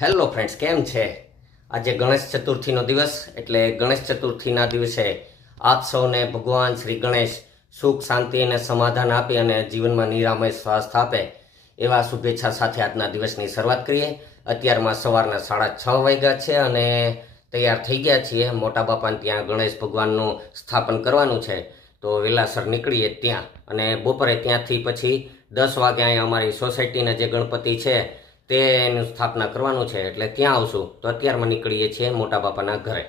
Hello friends, કેમ છે? આજે ગણેશ ચતુર્થીનો દિવસ એટલે ગણેશ ચતુર્થીના દિવસે આપ સૌને ભગવાન શ્રી ગણેશ સુખ, શાંતિ અને સમાધાન આપી અને જીવનમાં નિરામય સ્વાસ્થ્ય આપે એવા શુભેચ્છા સાથે આજના દિવસની શરૂઆત કરીએ. અત્યારમાં સવારના 6:30 વાગ્યા છે અને તૈયાર થઈ ગયા છીએ. મોટા બાપાને ત્યાં ગણેશ ભગવાનનું સ્થાપન કરવાનું છે, તો વહેલાસર નીકળીએ ત્યાં. અને બપોરે ત્યાંથી પછી 10 વાગે અહીંયા અમારી સોસાયટીના જે ગણપતિ છે તેનું સ્થાપના કરવાનું છે, એટલે ત્યાં આવશું. તો અત્યારમાં નીકળીએ છીએ મોટા બાપાના ઘરે.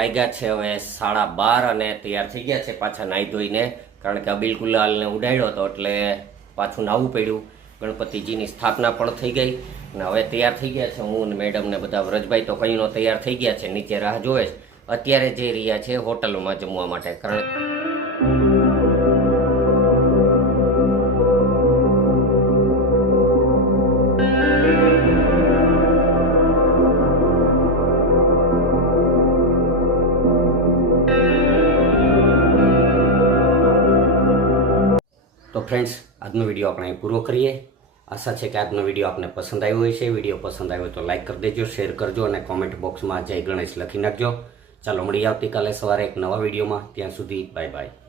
વાગ્યા છે હવે 12:30 અને તૈયાર થઈ ગયા છે પાછા નાહી ધોઈને, કારણ કે અબીલ ગુલાલને ઉડાડ્યો હતો એટલે પાછું નાહવું પડ્યું. ગણપતિજીની સ્થાપના પણ થઈ ગઈ અને હવે તૈયાર થઈ ગયા છે. હું અને મેડમ ને બધા વ્રજભાઈ તો કઈનો તૈયાર થઈ ગયા છે, નીચે રાહ જોવે છે. અત્યારે જઈ રહ્યા છે હોટલમાં જમવા માટે, કારણ તો ફ્રેન્ડ્સ, આજનો વિડીયો આપણે અહીં પૂરો કરીએ. આશા છે કે આજનો વિડીયો આપને પસંદ આવ્યો હોય છે. વિડીયો પસંદ આવ્યો તો લાઈક કરી દેજો, શેર કરજો અને કોમેન્ટ બોક્સમાં જય ગણેશ લખી નાખજો. ચાલો મળીએ આવતીકાલે સવારે એક નવા વિડીયોમાં. ત્યાં સુધી બાય બાય.